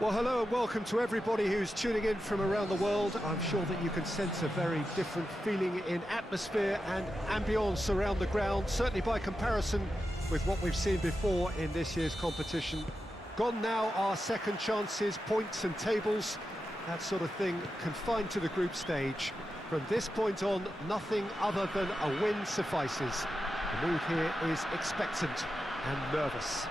Well, hello and welcome to everybody who's tuning in from around the world. I'm sure that you can sense a very different feeling in atmosphere and ambience around the ground, certainly by comparison with what we've seen before in this year's competition. Gone now are second chances, points and tables, that sort of thing confined to the group stage. From this point on, nothing other than a win suffices. The mood here is expectant and nervous.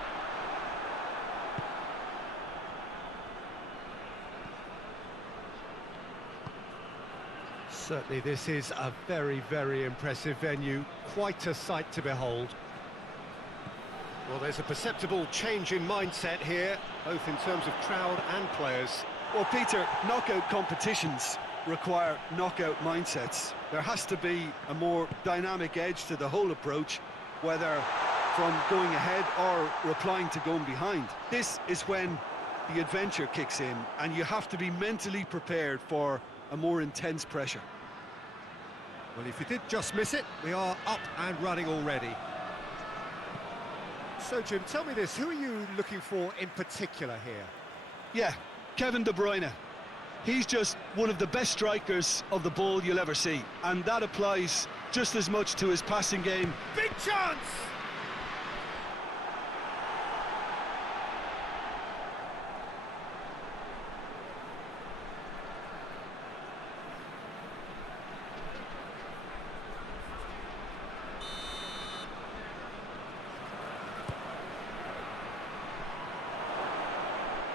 Certainly this is a very, very impressive venue, quite a sight to behold. Well, there's a perceptible change in mindset here, both in terms of crowd and players. Well, Peter, knockout competitions require knockout mindsets. There has to be a more dynamic edge to the whole approach, whether from going ahead or replying to going behind. This is when the adventure kicks in, and you have to be mentally prepared for a more intense pressure. Well, if you did just miss it, we are up and running already. So, Jim, tell me this, who are you looking for in particular here? Yeah, Kevin De Bruyne. He's just one of the best strikers of the ball you'll ever see, and that applies just as much to his passing game. Big chance!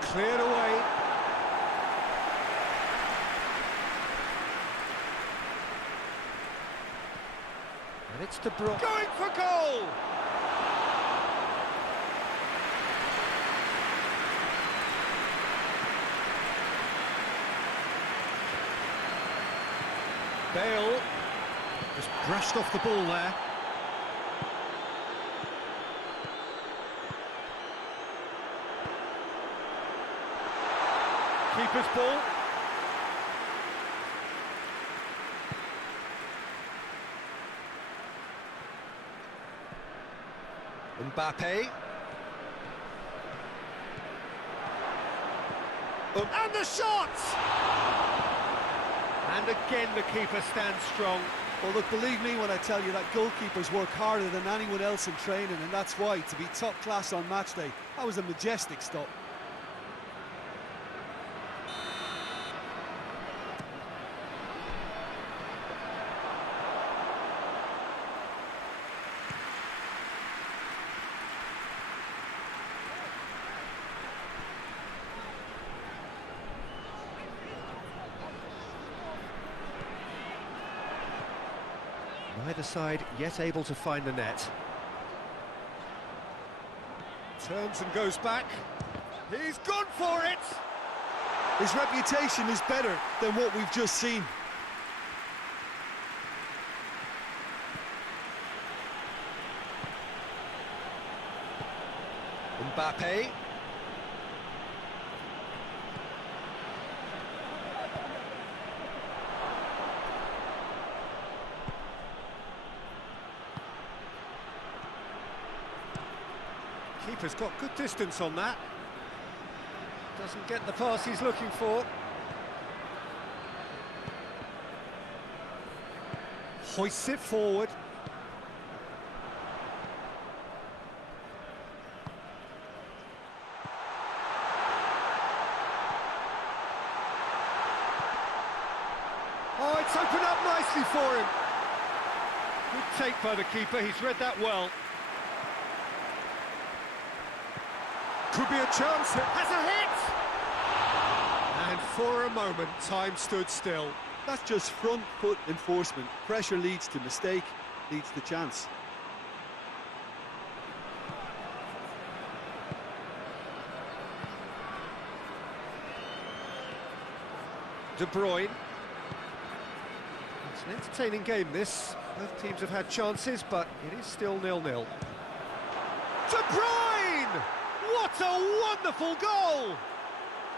Cleared away. And it's De Bruyne. Going for goal! Bale just brushed off the ball there. Keeper's ball. Mbappe. And the shot! And again the keeper stands strong. Well, look, believe me when I tell you that goalkeepers work harder than anyone else in training, and that's why, to be top class on match day, that was a majestic stop. Neither side yet able to find the net. Turns and goes back. He's gone for it! His reputation is better than what we've just seen. Mbappe. Keeper's got good distance on that. Doesn't get the pass he's looking for. Hoists it forward. Oh, it's opened up nicely for him. Good take by the keeper, he's read that well. Could be a chance, has a hit! And for a moment, time stood still. That's just front foot enforcement. Pressure leads to mistake, leads to chance. De Bruyne. It's an entertaining game, this. Both teams have had chances, but it is still 0-0. De Bruyne! What a wonderful goal!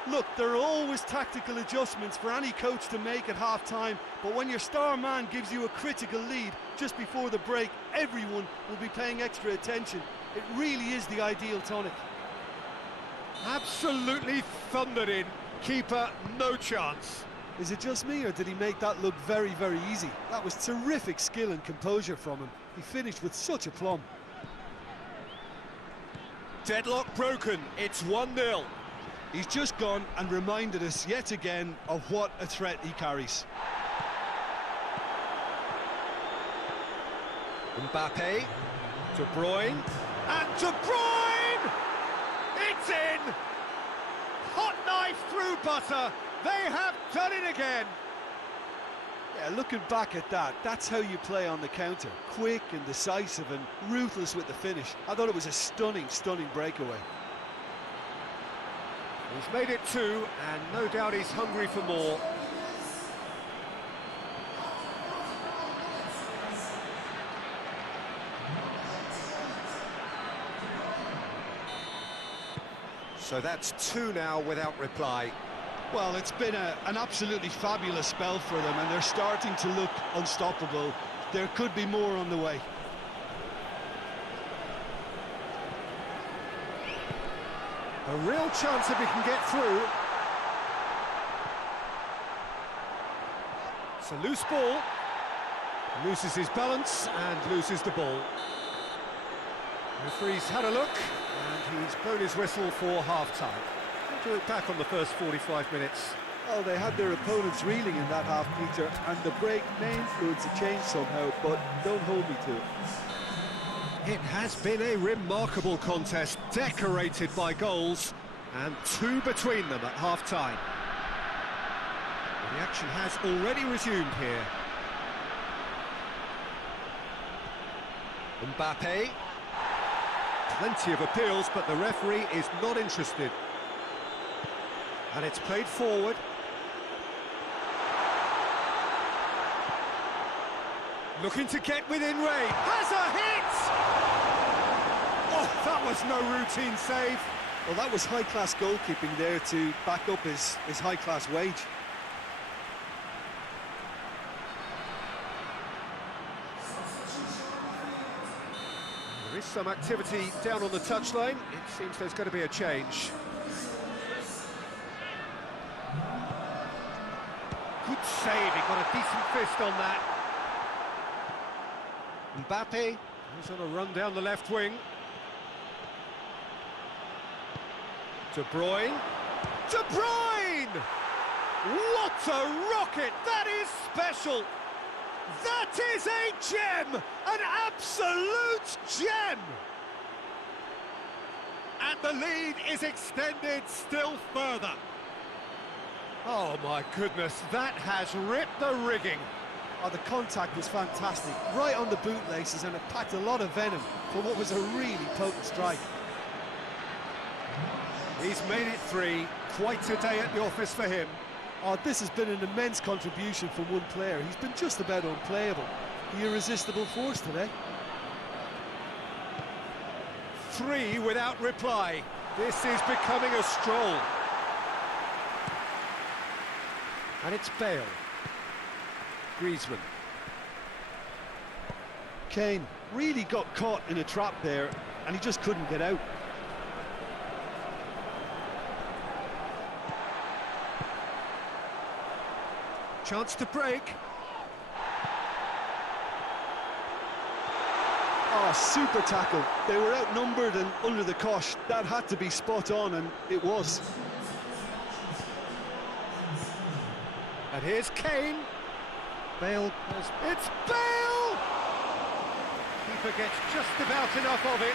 Look, there are always tactical adjustments for any coach to make at half-time, but when your star man gives you a critical lead just before the break, everyone will be paying extra attention. It really is the ideal tonic. Absolutely thundered in. Keeper, no chance. Is it just me, or did he make that look very, very easy? That was terrific skill and composure from him. He finished with such aplomb. Deadlock broken, it's 1-0. He's just gone and reminded us yet again of what a threat he carries. Mbappe, De Bruyne, and De Bruyne! It's in! Hot knife through butter, they have done it again! Yeah, looking back at that, that's how you play on the counter. Quick and decisive and ruthless with the finish. I thought it was a stunning, stunning breakaway. He's made it 2, and no doubt he's hungry for more. So that's 2 now without reply. Well, it's been an absolutely fabulous spell for them, and they're starting to look unstoppable. There could be more on the way. A real chance if he can get through. It's a loose ball. Loses his balance and loses the ball. The referee's had a look and he's blown his whistle for half-time. What do you look back on the first 45 minutes? Well, they had their opponents reeling in that half, Peter, and the break may influence a change somehow, but don't hold me to it. It has been a remarkable contest, decorated by goals, and 2 between them at half-time. The action has already resumed here. Mbappe. Plenty of appeals, but the referee is not interested. And it's played forward. Looking to get within range. Has a hit! Oh, that was no routine save. Well, that was high-class goalkeeping there to back up his high-class wage. There is some activity down on the touchline. It seems there's going to be a change. Good save, he got a decent fist on that. Mbappe, he's on a run down the left wing. De Bruyne. De Bruyne! What a rocket! That is special! That is a gem! An absolute gem! And the lead is extended still further. Oh my goodness, that has ripped the rigging. Oh, the contact was fantastic, right on the bootlaces, and it packed a lot of venom for what was a really potent strike. He's made it 3, quite a day at the office for him. Oh, this has been an immense contribution from one player. He's been just about unplayable. The irresistible force today. 3 without reply. This is becoming a stroll. And it's Bale. Griezmann. Kane really got caught in a trap there, and he just couldn't get out. Chance to break. Oh, super tackle. They were outnumbered and under the cosh. That had to be spot on, and it was. And here's Kane. Bale has... It's Bale! Keeper gets just about enough of it.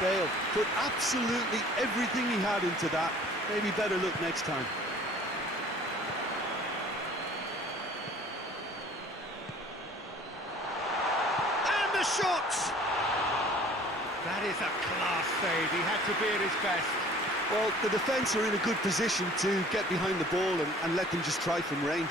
Bale put absolutely everything he had into that. Maybe better look next time. And the shot! That is a class save. He had to be at his best. Well, the defence are in a good position to get behind the ball and let them just try from range.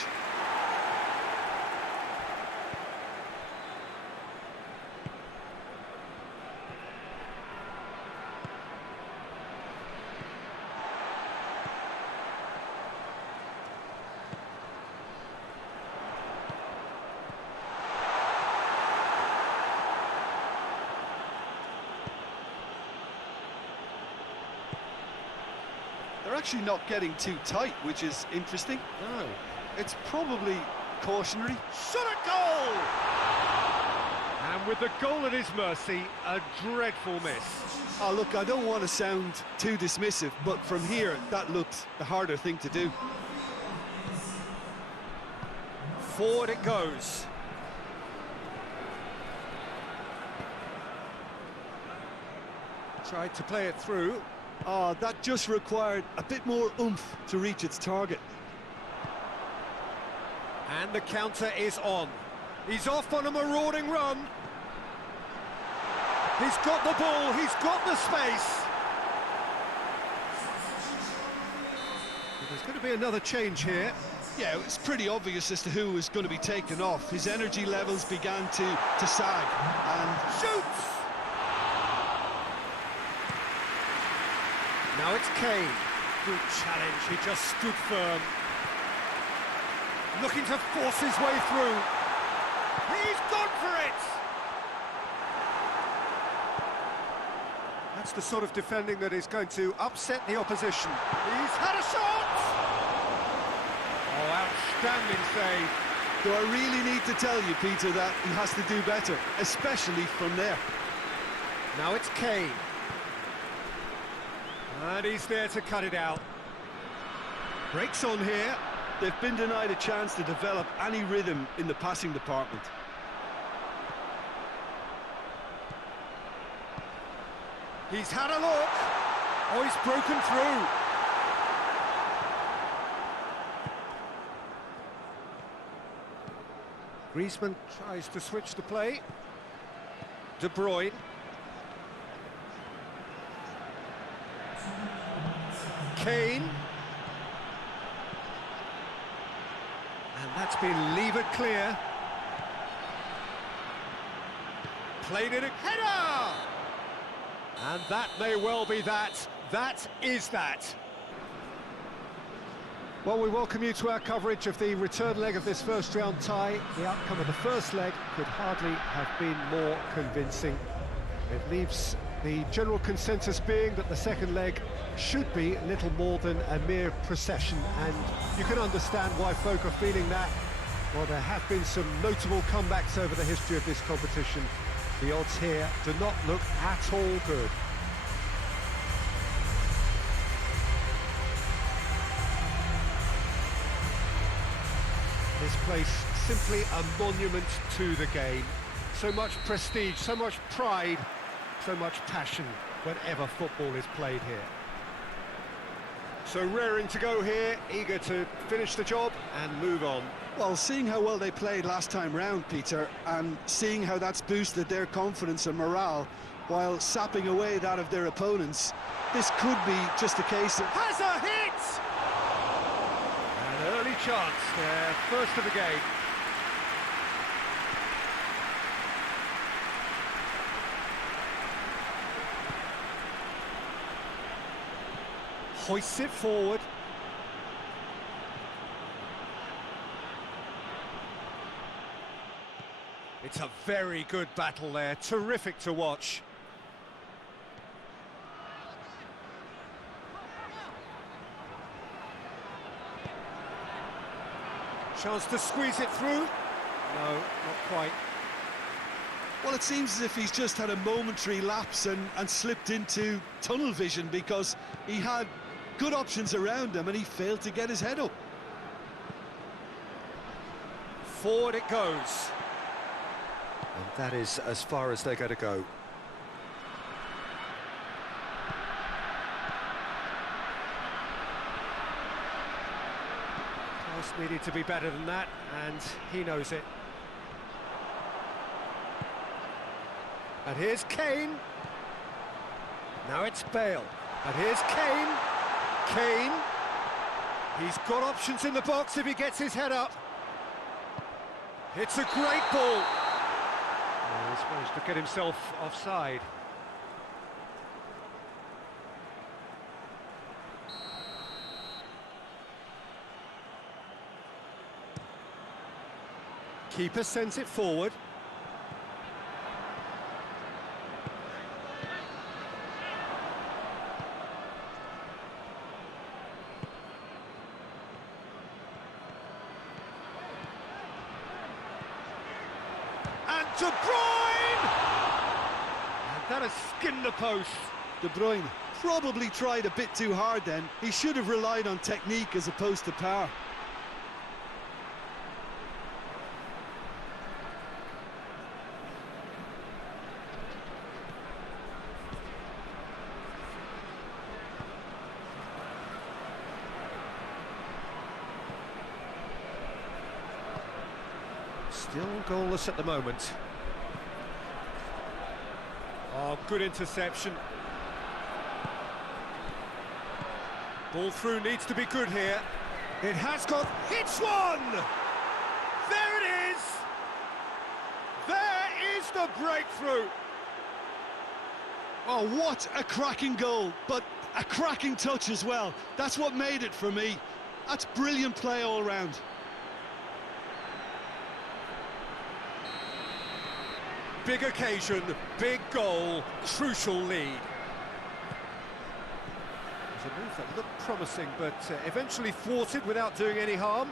They're actually not getting too tight, which is interesting. No. It's probably cautionary. Shot at goal! And with the goal at his mercy, a dreadful miss. Oh, look, I don't want to sound too dismissive, but from here, that looked the harder thing to do. Forward it goes. Tried to play it through. Oh, that just required a bit more oomph to reach its target. And the counter is on. He's off on a marauding run. He's got the ball, he's got the space. There's going to be another change here. Yeah, it's pretty obvious as to who was going to be taken off. His energy levels began to sag, and Shoots! Now it's Kane. Good challenge, he just stood firm. Looking to force his way through. He's gone for it! That's the sort of defending that is going to upset the opposition. He's had a shot! Oh, outstanding save. do I really need to tell you, Peter, that he has to do better, especially from there. Now it's Kane. And he's there to cut it out. Breaks on here. They've been denied a chance to develop any rhythm in the passing department. He's had a look. Oh, he's broken through. Griezmann tries to switch the play. De Bruyne. Kane. And that's been levered clear. Played it a header! And that may well be that. That is that. Well, we welcome you to our coverage of the return leg of this first round tie. The outcome of the first leg could hardly have been more convincing. It leaves the general consensus being that the second leg should be little more than a mere procession, and you can understand why folk are feeling that. Well, there have been some notable comebacks over the history of this competition. The odds here do not look at all good. This place simply a monument to the game. So much prestige, so much pride, so much passion whenever football is played here. So raring to go here, eager to finish the job and move on. Well, seeing how well they played last time round, Peter, and seeing how that's boosted their confidence and morale while sapping away that of their opponents, this could be just a case of... Has a hit! An early chance, their first of the game. Hoists it forward. It's a very good battle there, terrific to watch. Chance to squeeze it through. No, not quite. Well, it seems as if he's just had a momentary lapse and slipped into tunnel vision, because he had good options around him and he failed to get his head up. Forward it goes. And that is as far as they're going to go. Pass needed to be better than that, and he knows it. And here's Kane. Now it's Bale. And here's Kane. Kane. He's got options in the box if he gets his head up. It's a great ball. Oh, he's managed to get himself offside. Keeper sends it forward. De Bruyne! And that has skinned the post. De Bruyne probably tried a bit too hard then. He should have relied on technique as opposed to power. Still goalless at the moment. Oh, good interception. Ball through needs to be good here. It has got... It's one! There it is! There is the breakthrough! Oh, what a cracking goal, but a cracking touch as well. That's what made it for me. That's brilliant play all round. Big occasion, big goal, crucial lead. It was a move that looked promising, but eventually thwarted without doing any harm.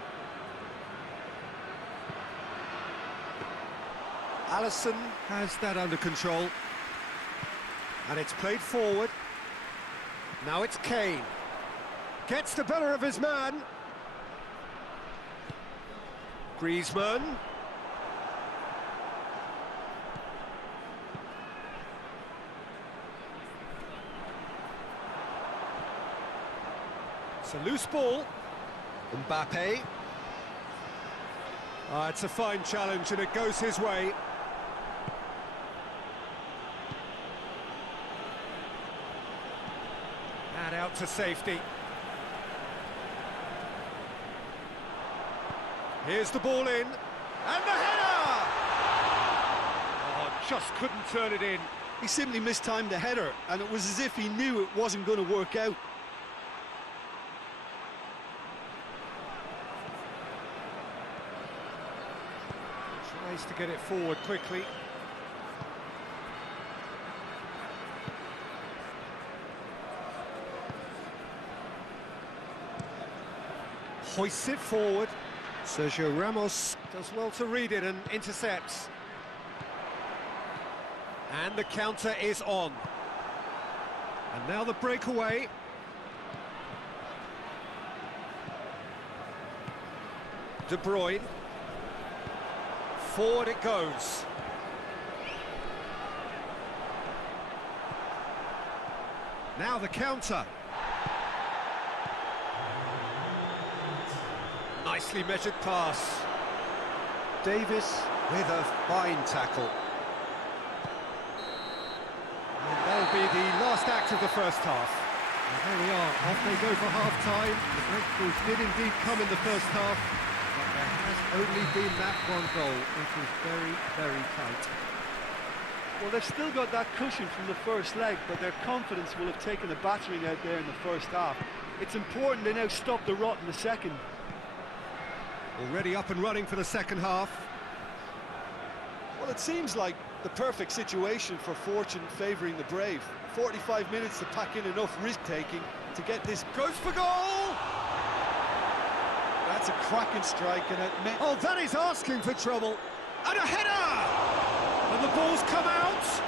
Alisson has that under control. And it's played forward. Now it's Kane. Gets the better of his man. Griezmann. It's a loose ball. Mbappe. It's a fine challenge and it goes his way. And out to safety. Here's the ball in. And the header! Oh, just couldn't turn it in. He simply mistimed the header, and it was as if he knew it wasn't going to work out. Tries to get it forward quickly. Hoists it forward. Sergio Ramos does well to read it and intercepts. And the counter is on. And now the breakaway. De Bruyne. Forward it goes. Now the counter. Nicely measured pass. Davis with a fine tackle. And that'll be the last act of the first half. And there we are, off they go for half-time. The breakthrough did indeed come in the first half, but there has only been that one goal. It was very, very tight. Well, they've still got that cushion from the first leg, but their confidence will have taken a battering out there in the first half. It's important they now stop the rot in the second. Already up and running for the second half. Well, it seems like the perfect situation for fortune favouring the brave. 45 minutes to pack in enough risk-taking to get this. Goes for goal! That's a cracking strike, and it meant... Oh, that is asking for trouble. And a header! And the ball's come out.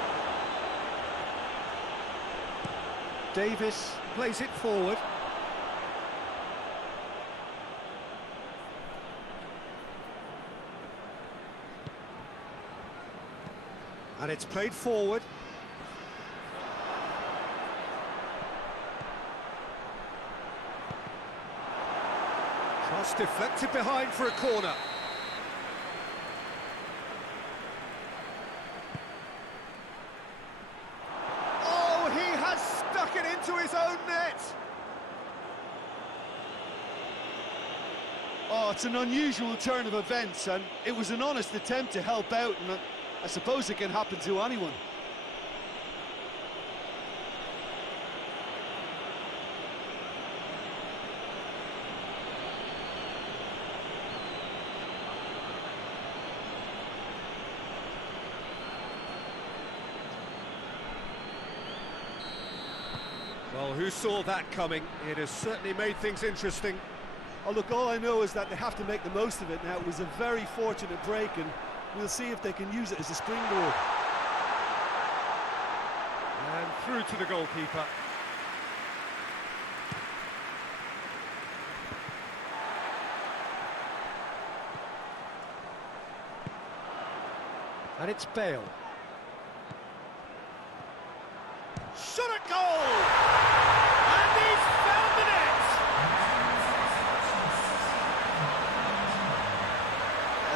Davis plays it forward. And it's played forward. Cross deflected behind for a corner. Oh, he has stuck it into his own net. Oh, it's an unusual turn of events, and it was an honest attempt to help out, and I suppose it can happen to anyone. Well, who saw that coming? It has certainly made things interesting. Oh, look, all I know is that they have to make the most of it now. It was a very fortunate break, and We'll see if they can use it as a springboard. And through to the goalkeeper. And it's Bale. Shot at goal! And he's found the net!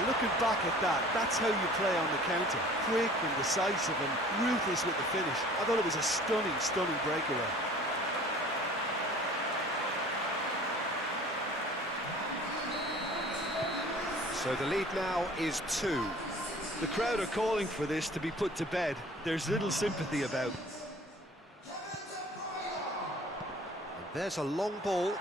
Looking back at that, that's how you play on the counter. Quick and decisive and ruthless with the finish. I thought it was a stunning, stunning breakaway. So the lead now is 2. The crowd are calling for this to be put to bed. There's little sympathy about. And there's a long ball.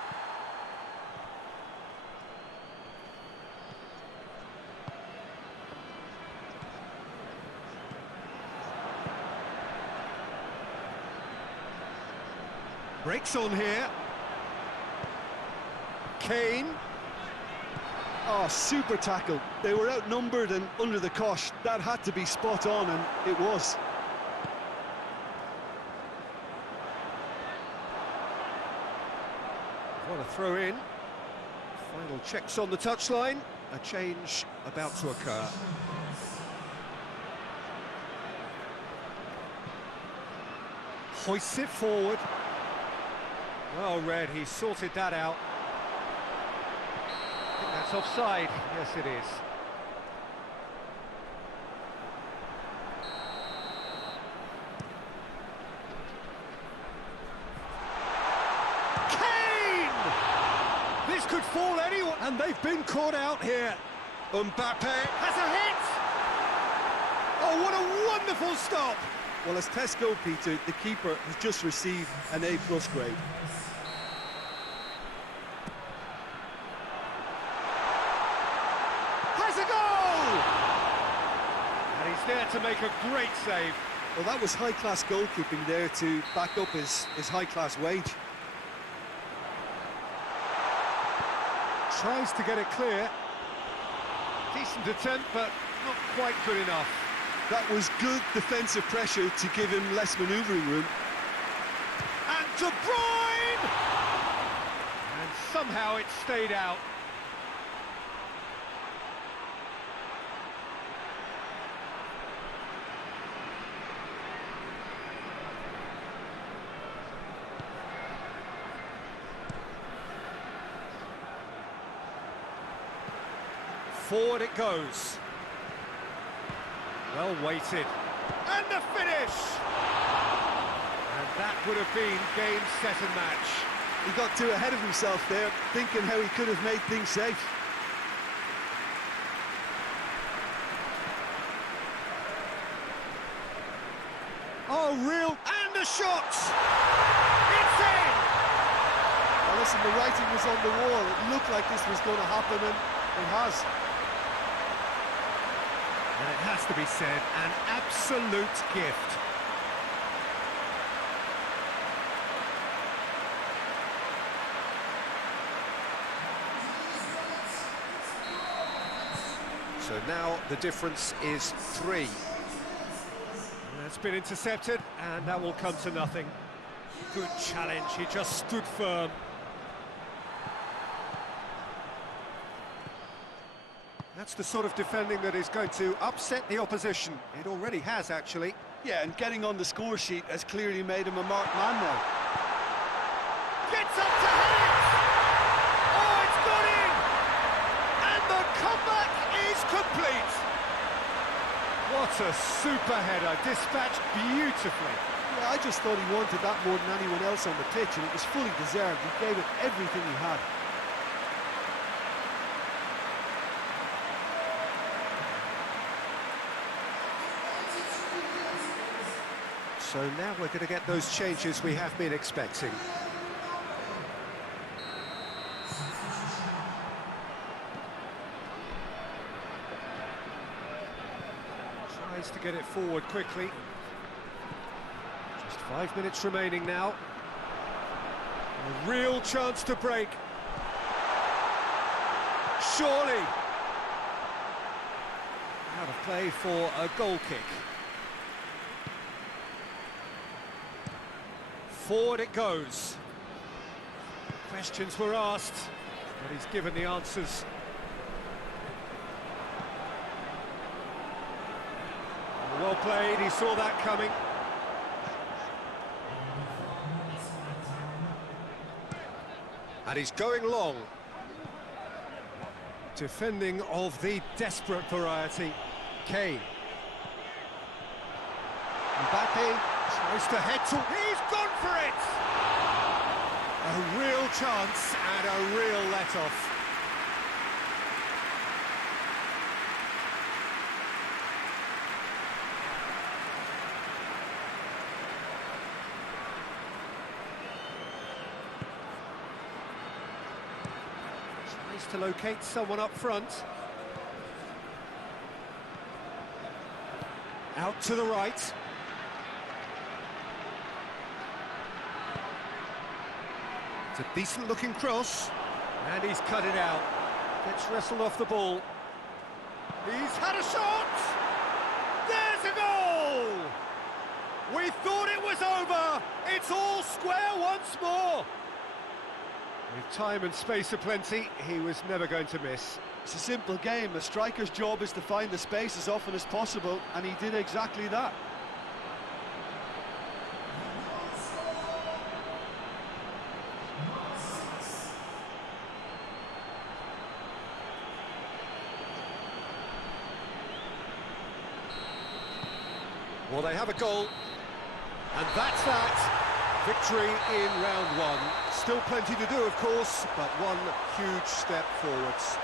Breaks on here. Kane. Oh, super tackle. They were outnumbered and under the cosh. That had to be spot on, and it was. What a throw in. Final checks on the touchline. A change about to occur. Hoists it forward. Well read, he sorted that out. I think that's offside. Yes, it is. Kane! This could fall anyone, and they've been caught out here. Mbappe has a hit! Oh, what a wonderful stop! Well, as tests go, Peter, the keeper has just received an A+ grade. Has a goal! And he's there to make a great save. Well, that was high-class goalkeeping there to back up his high-class wage. Tries to get it clear. Decent attempt, but not quite good enough. That was good defensive pressure to give him less manoeuvring room. And De Bruyne! And somehow it stayed out. Forward it goes. Well weighted. And the finish! And that would have been game, set and match. He got too ahead of himself there, thinking how he could have made things safe. Oh, real... And the shot! It's in! Now listen, the writing was on the wall. It looked like this was going to happen, and it has. And it has to be said, an absolute gift. So now the difference is 3. It's been intercepted, and that will come to nothing. Good challenge, he just stood firm. That's the sort of defending that is going to upset the opposition. It already has, actually. Yeah, and getting on the score sheet has clearly made him a marked man now. Gets up to hit it! Oh, it's got in! And the comeback is complete! What a super header, dispatched beautifully. Yeah, I just thought he wanted that more than anyone else on the pitch, and it was fully deserved. He gave it everything he had. So now we're going to get those changes we have been expecting. Tries to get it forward quickly. Just 5 minutes remaining now. A real chance to break. Surely. Out of play for a goal kick. Forward it goes. Questions were asked, but he's given the answers. Well played, he saw that coming. And he's going long. Defending of the desperate variety. Kane. Mbappe tries to head to... He's gone for it! A real chance and a real let-off. Tries to locate someone up front. Out to the right. It's a decent-looking cross. And he's cut it out. Gets wrestled off the ball. He's had a shot! There's a goal! We thought it was over. It's all square once more. With time and space aplenty, he was never going to miss. It's a simple game. A striker's job is to find the space as often as possible, and he did exactly that. Well, they have a goal, and that's that. Victory in round one. Still plenty to do, of course, but one huge step forwards.